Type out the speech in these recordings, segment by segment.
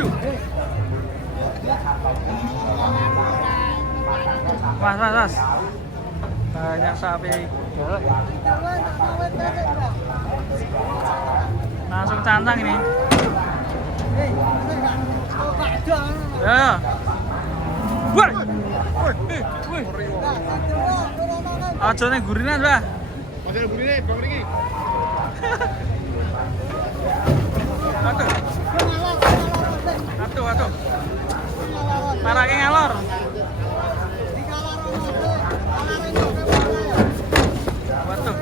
Waduh. Mas. Banyak sapi. Langsung cantang ini. Ya. Woi. Aja ning gurinan, Mbah. Model gurine, Bang Riki. Aduh. Parake ngalor. Waduh.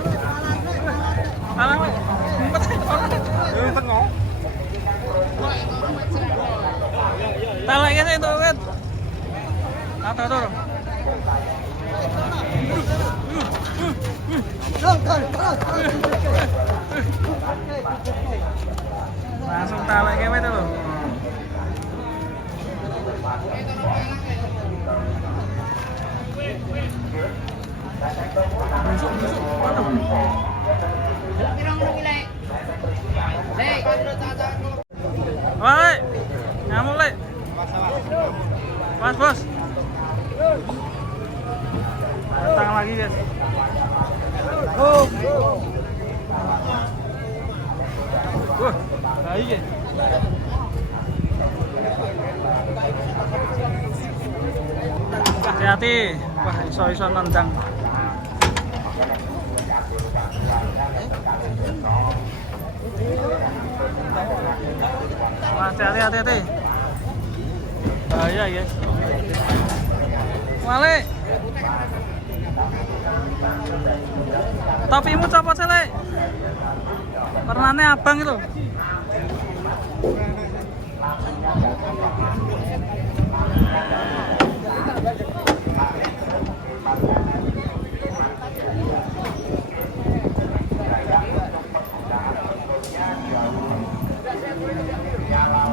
Alah, ngumpet orang. Tengok. Talake sing itu kan. Atur. Langsung talake wae itu lho. Busuk. Woi, nyamuk le. Mas bos. Datang lagi guys. Baik ya. Hati-hati. Wah, iso nendang. Wah, hati-hati. Bahaya guys. Wale. Topimu copot sih, Le. Warnanya abang itu.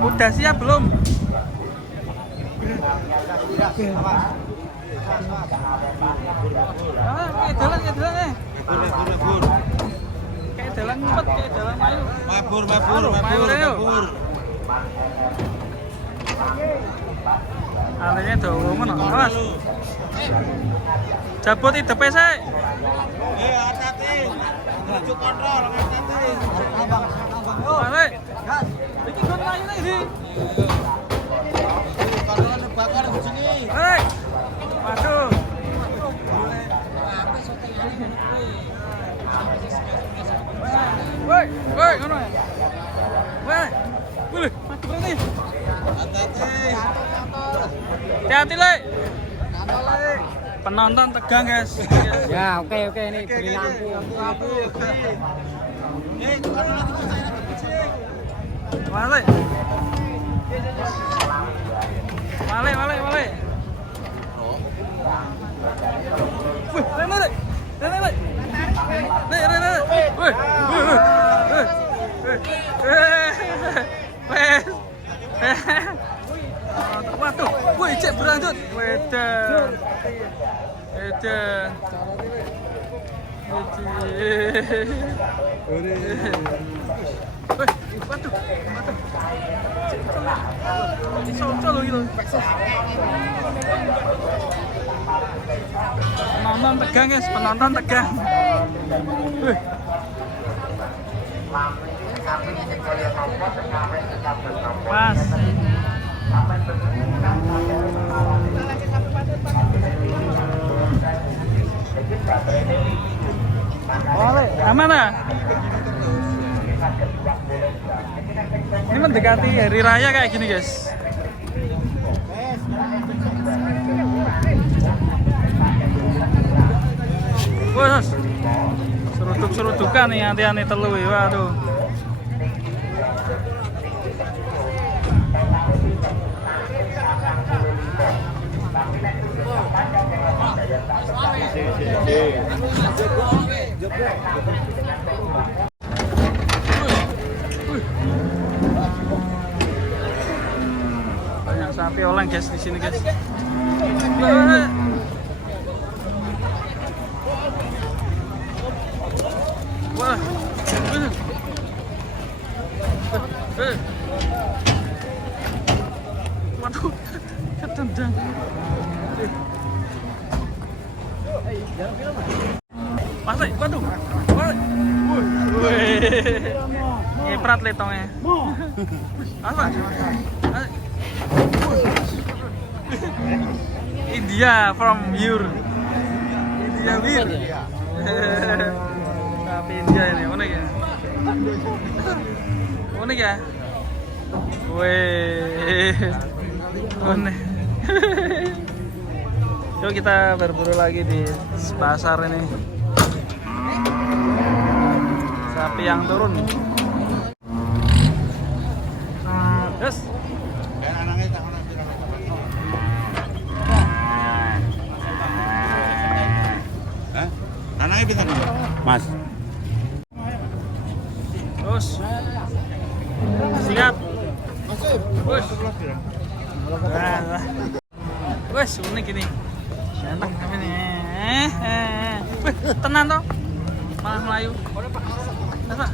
Udah siap belum? Kayak jalan nih. Kayak jalan ngumpet, kayak jalan mayu. Mabur. Alenya dawa ngono, Mas. Jabut idepe sik. Hati-hati. Menuju kontrol, hati-hati. Balik. Iki kon layune iki. Kontrol bakar di sini. Balik. Waduh. Woi, ngono ya. Woi. Boleh, mati berani. Hati-hati, Le. Penonton tegang, guys. Ya, oke ini beli lampu. Balik. Wih, Le. Waduh, wih, cek berlanjut. Wedan. Waduh. Cocok gitu. Penonton tegang guys, Wih. Mas. Aman ah? Ini mendekati hari raya kayak gini guys. Bos, seruduk-serudukan nih anti-anti telu, waduh. Banyak sapi oleng guys di sini guys. Wah. Waduh, ketendang. Masuk, waduh. Ngeprat letongnya. Apa? India from here. India wir. Tapi India ini unik ya. Unik ya. Weh. Unik. Yuk kita berburu lagi di pasar ini. Sapi yang turun. Yes. Anaknya pintar Mas. Terus. Siap. Bos. Wes unik ini. Ganteng kami nih. Wih, tenang toh. Malah Melayu. Apa?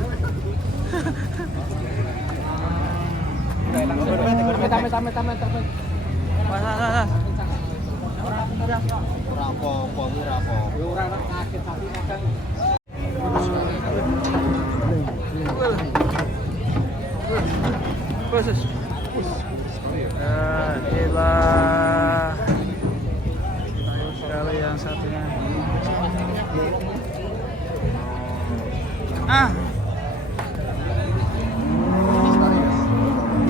Khusus. Ilah. Ayo sekali yang satunya.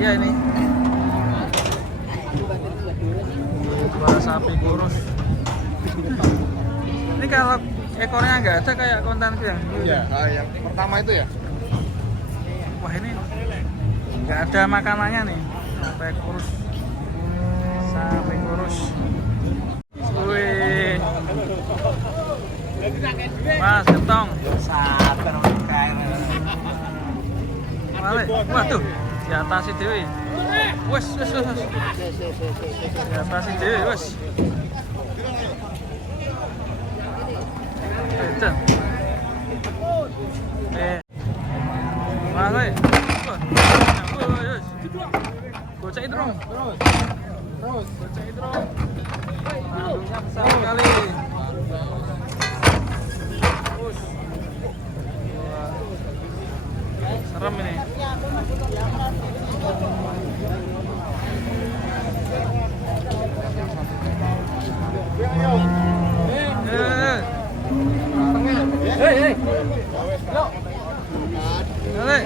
Iya ini. Dua sapi kurus. Ini kalau ekornya nggak ada kayak kontenku yang dulu. Iya, yang pertama itu ya. Wah ini nggak ada makanannya nih. Sampai kurus. Sapi kurus. Wih. Mas Gentong. Sabar kae. Balik. Waduh, di atas si Dewi. Wes. Di atas si Dewi, wes. Itu. Balik. Wes. Gocek itu dong. Terus. Gocek itu dong. Aduhnya besar sekali. Serem ini. Hei. Balik.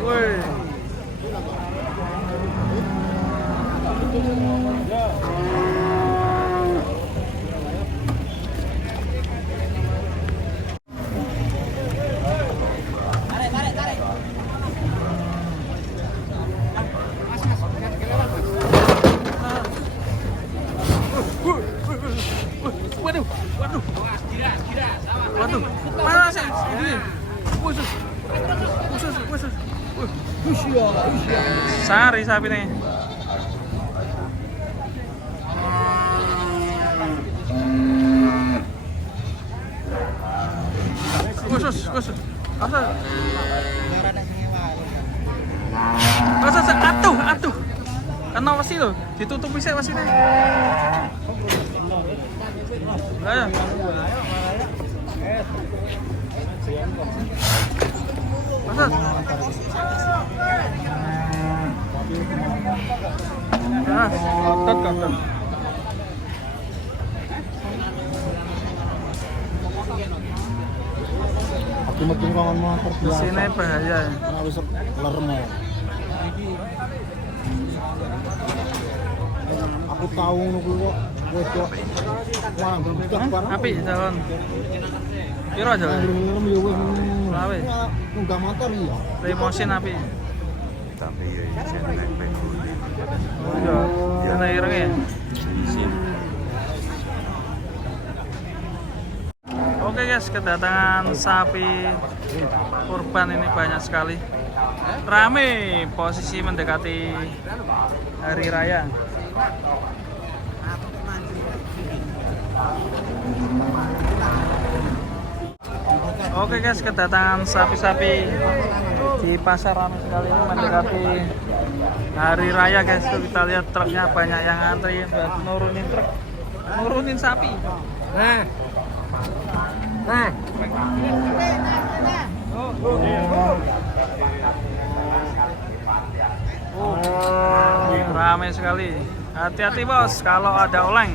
Woi. Waduh, mana sih? Ini, khusus. Sari sapi nih. Khusus. Atuh. Karena wasi lo, ditutup bisa wasi nih. Ayo. Masuk. Kotot. Makin kawan motor Di sini bahaya ya. Harus lerem ya. Aku tahu nunggu kok. Wah, berbudak barang. Api jalan. Kira jalan. Lerem ya wes. Lawe. Nunggu motor ya. Limosin api. Tapi ya jangan naik bego. Oh iya. Sana ireng ya. Oke guys, kedatangan sapi kurban ini banyak sekali. Rame, posisi mendekati hari raya. Oke guys, kedatangan sapi-sapi di pasar ramai sekali ini mendekati hari raya guys, tuh kita lihat truknya banyak yang antri buat nurunin truk, nurunin sapi. Nah. Ramai sekali. Hati-hati bos kalau ada oleng.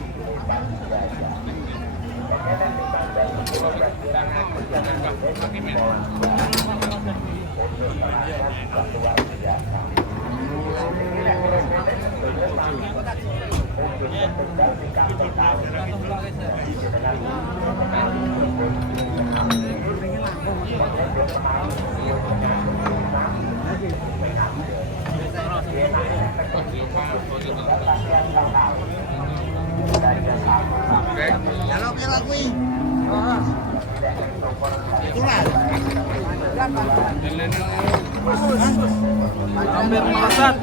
Hampir melesat.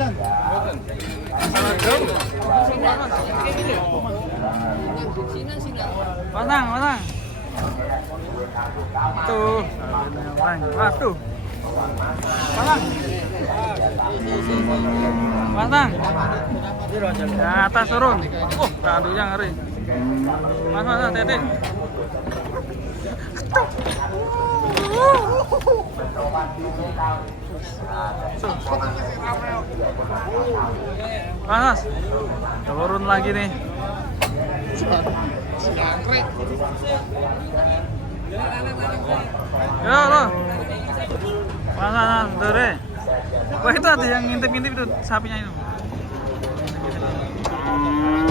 Pasang. Tuh. Waduh. Pasang. Ke atas turun. Tandunya ngeri. Mas, hati-hati. Mas, turun lagi nih. Yo lo. Mas, dere. Wah itu ada yang ngintip-ngintip itu sapinya itu.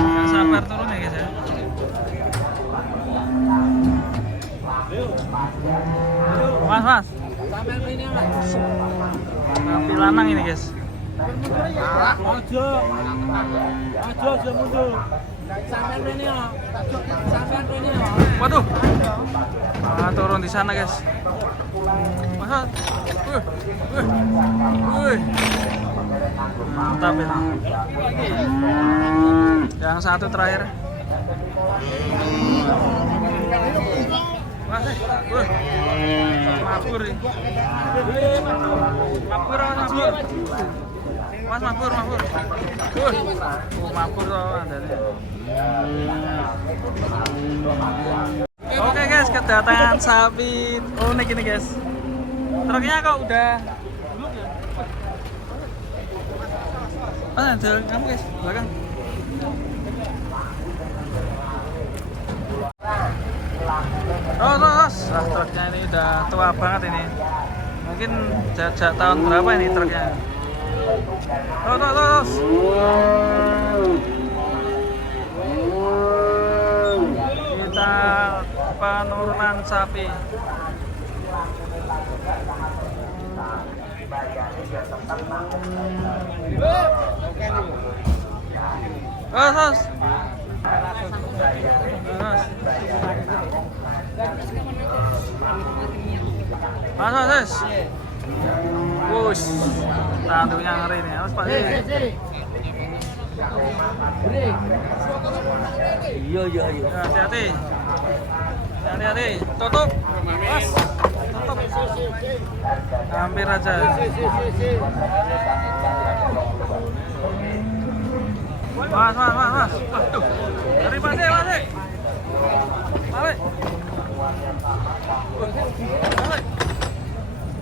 Gak sabar turun ya guys ya. Mas. Sapi lanang ini guys. Aja mundur. Sampean rene ya. Waduh. Turun di sana guys. Mas. Mantap ya. Yang satu terakhir. Mas, mabur nih. Mabur. Mas, mabur. Mabur loh adanya. Oke guys, kedatangan sapi unik ini guys. Truknya kok udah jalan kamu guys, belakang. Terus, truknya ini udah tua banget ini. Mungkin sejak tahun berapa ini truknya? Terus. Kita penurunan sapi. Terus. Mas. Wush. Tandunya ngeri nih. Harus Pak. Iya. Hati-hati. Tutup. Mas. Tutup. Hampir aja. Mas. Waduh. Dari Mas. Balik.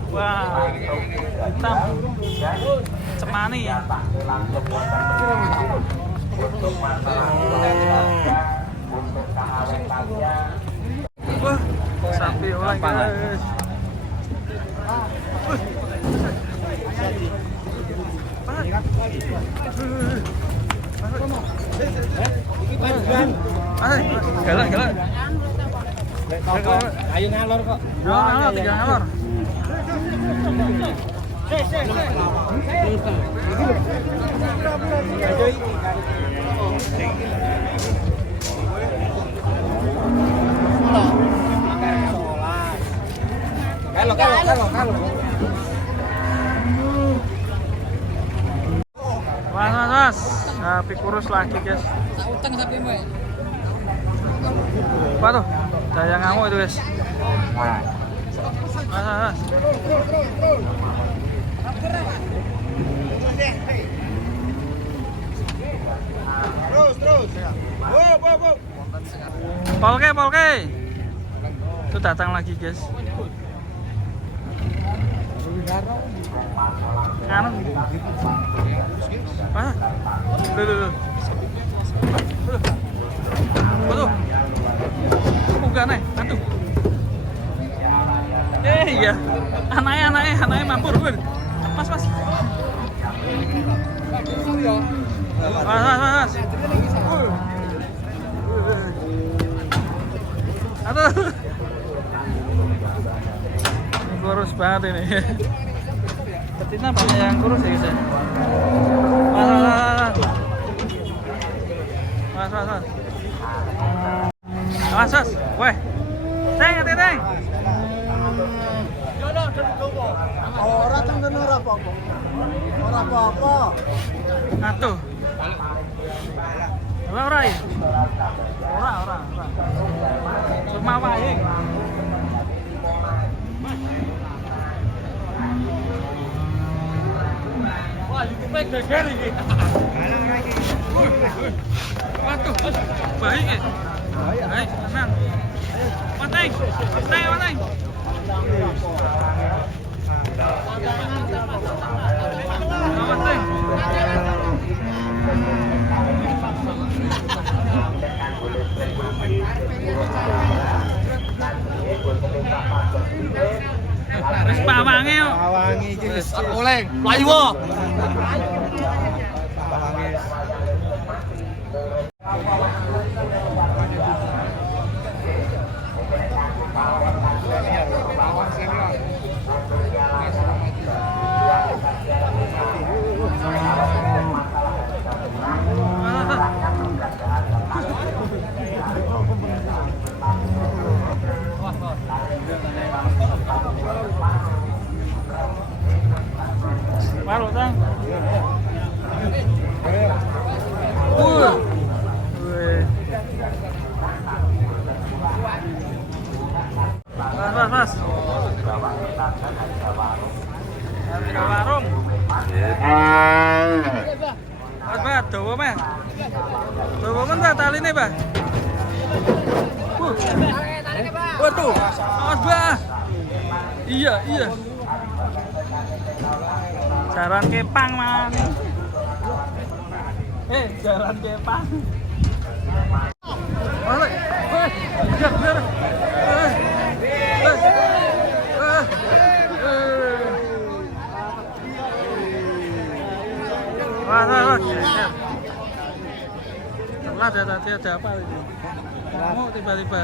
Wah, hitam. Cemani ya. Wah, sapi oleng guys. Galak. Ayo ngalor kok. Ngalor, 3 ngalor. Kalau. Mas. Sapi kurus lagi guys. Utang sapi mbak. Apa tuh? Daya ngamuk itu guys. Mas. Polke. Itu datang lagi, guys. Anu. Ah. Loh. Betul. Bukan nih, atuh. Iya. Anaknya mampur, Bun. Mas. Mas. Aduh. Kurus banget ini. Betina banyak yang kurus ya, guys ya. Mas. Weh. Teng. Ora tenggen ora apa-apa. Ora apa-apa. Atuh. Ora ya? Ora. Cuma wae. Wah, YouTube geger iki. Waduh, baik ya. Baik, tenang. Mateng. Wis pawange yo. Awangi iki wis Oleh, mlayu wae. Baru tang. Mas. Ada warung. Mas, dawa Mas. Dawa men ta taline, Bah. Waduh. Awas, Bah. Iya. Jalan kepang, Man. Jalan kepang. Bener. Wah, telat ya tadi ada apa ini? Mau tiba-tiba.